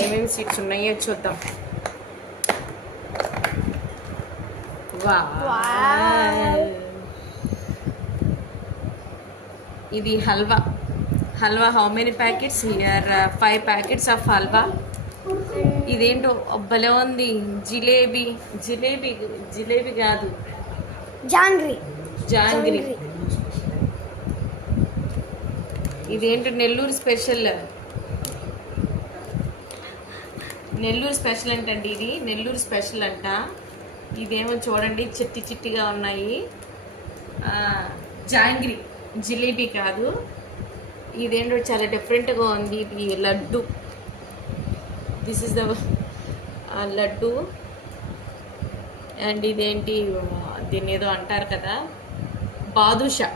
ఏమేమి స్వీట్స్ ఉన్నాయో చూద్దాం. ఇది halwa. How many packets here? 5 packets of halwa. ఇదేంటో భలే ఉంది. జిలేబీ కాదు, జాంగ్రీ. ఇదేంటో నెల్లూరు స్పెషల్ అంటండి. ఇది నెల్లూరు స్పెషల్ అంట. ఇదేమో చూడండి చిట్టిగా ఉన్నాయి. జాంగ్రీ, జిలేబీ కాదు. ఇదేంటో చాలా డిఫరెంట్గా ఉంది. ఇది laddu. This is the laddu. And ఇదేంటి, దీన్ని ఏదో అంటారు కదా, బాదుషా.